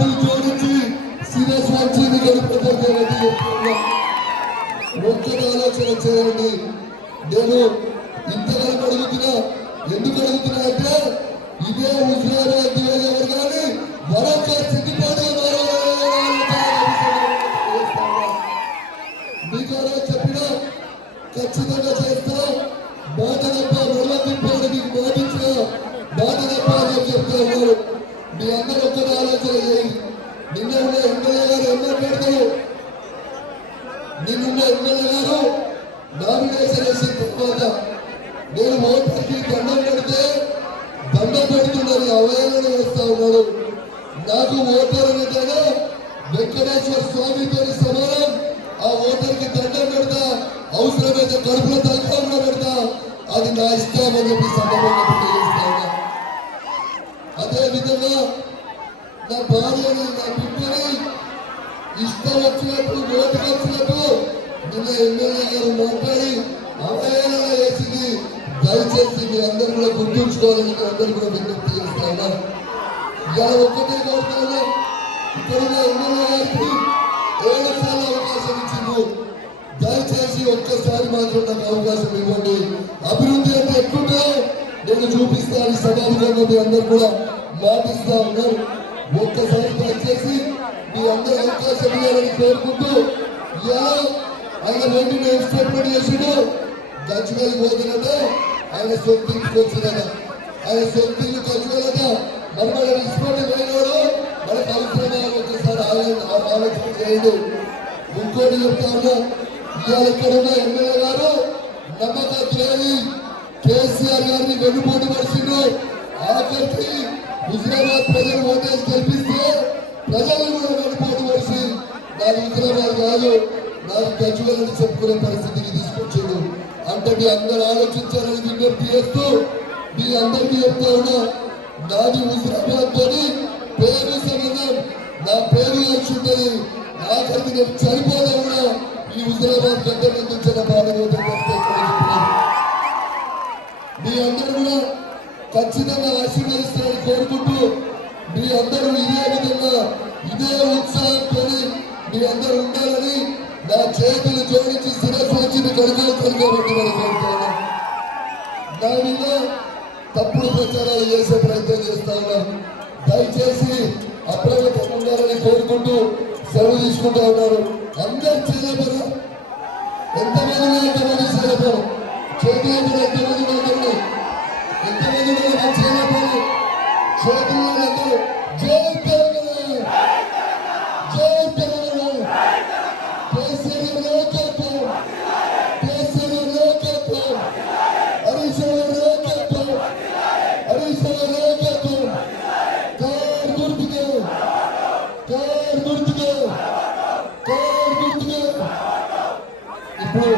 చేతులు జోడించి సీరియస్ వంచి మీకు చెప్తున్నా ఒక్కటి ఆలోచన చేయండి. నేను ఇంతకాలం అడుగుతున్నా ఎందుకు అడుగుతున్నా అంటే ఇదే హుజరాబాద్ కానీ మరొక సిద్ధిపాటు మీకు చెప్పినా ఖచ్చితంగా చేస్తా మాట తప్ప తిప్పాడు మీకు మాట ఇచ్చిన మాట తప్ప అని చెప్తా ఉన్నారు మీ అందరూ ఒక్కటి ఆలోచన చేయండి నిన్న ఉన్న ఎమ్మెల్యే గారు ఎన్నో పెడతారు నిన్నున్న ఎమ్మెల్యే గారు నామినేషన్ వేసిన తర్వాత నేను ఓటర్కి దండం పెడితే దండం పెడుతున్నది అవహేళన వేస్తా ఉన్నాడు. నాకు ఓటర్ అనేటనే వెంకటేశ్వర స్వామితో సమానం. ఆ ఓటర్కి దండం పెడతా అవసరమైతే కడుపులో తలకాలంలో పెడతా. అది నా ఇష్టం అని చెప్పి సందర్భంగా తెలియజేస్తా ఉన్నా అదే విధంగా నా భార్యని నా బిడ్డని ఇష్టం వచ్చినప్పుడు ఓటుకు వచ్చినప్పుడు నిన్న ఎమ్మెల్యే గారు మాట్లాడి అవహేళన చేసింది దయచేసి మీ అందరూ కూడా గుర్తుంచుకోవాలని అందరూ కూడా విజ్ఞప్తి చేస్తా ఇవాళ ఒక్కటే కోరుతా ఉన్నా ఇక్కడ ఎమ్మెల్యే గారికి ఏడు సార్లు అవకాశం ఇచ్చిండ్రు దయచేసి ఒక్కసారి మాత్రం నాకు అవకాశం ఇవ్వండి. అభివృద్ధి అంటే ఎక్కువ నేను చూపిస్తాను సభాముఖంగా మీ అందరు కూడా. మాటిస్తా ఉన్నారు ఒక్కసారి పనిచేసి మీ అందరూ అవకాశం ఇవ్వాలని కోరుకుంటూ ఇలా ఆయన వెంటనే ఎక్స్టేట్మెంట్ చేసిండు. గచ్చివేలు పోతున్నట ఆయన సొంతింటికి వచ్చిందట. ఆయన సొంతిల్లు గచ్చివేలట మరి మన ఇష్టపడి పోయినాడు. మన పరిశ్రమ ఒకసారి ఆలోచన చేయండి. ఇంకోటి చెప్తా ఉన్నా ఇవాళ ఇక్కడ ఉన్న ఎమ్మెల్యే గారు నమ్మక ద్రోహి కేసీఆర్ గారిని వెన్నుపోటు పరిచిండు ఆఖరికి హుజరాబాద్ ప్రజలు ఓటేసి గెలిపిస్తే ప్రజలు కూడా వెన్నుపోటు పరిచి నాకు హుజరాబాద్ కాదు నాకు గజ్వలని చెప్పుకునే పరిస్థితిని తీసుకొచ్చాడు అంటే మీ అందరూ ఆలోచించాలని విజ్ఞప్తి చేస్తూ మీ అందరికీ చెప్తా ఉన్నా నాది హుజరాబాద్ తోని పేరు సంబంధం నా పేరు వచ్చిందని ఆఖరికి నేను చనిపోతా కూడా ఈ హుజరాబాద్ గడ్డ అందించిన బాధ మీ అందరూ కూడా ఖచ్చితంగా కోరుకుంటూ మీ అందరూ ఇదే విధంగా ఇదే ఉత్సాహంతో మీ అందరూ ఉండాలని నా చేతులు జోడించి శిరస్సు వచ్చి మీ కడుగులు కలుగబెట్టమని కోరుతున్నాను నా మీద తప్పుడు ప్రచారాలు చేసే ప్రయత్నం చేస్తా ఉన్నా. దయచేసి అప్రమత్తం ఉండాలని కోరుకుంటూ సెలవు తీసుకుంటా ఉన్నారు. అందరు చేయబోరు? ఎంతమంది ఎంతమంది చేయబోరు? చేతి ఎంతమంది ఎంతమంది ఉన్నారు? చేయబోరు చేతులు అందరూ జై తెలంగాణ జై తెలంగాణ కేసీఆర్ నాయకత్వం కేసీఆర్ నాయకత్వం హరీష్ రావు నాయకత్వం హరీష్ రావు నాయకత్వం కార్ గుర్తుగా కార్ గుర్తుగా కార్ గుర్తుగా ఇప్పుడు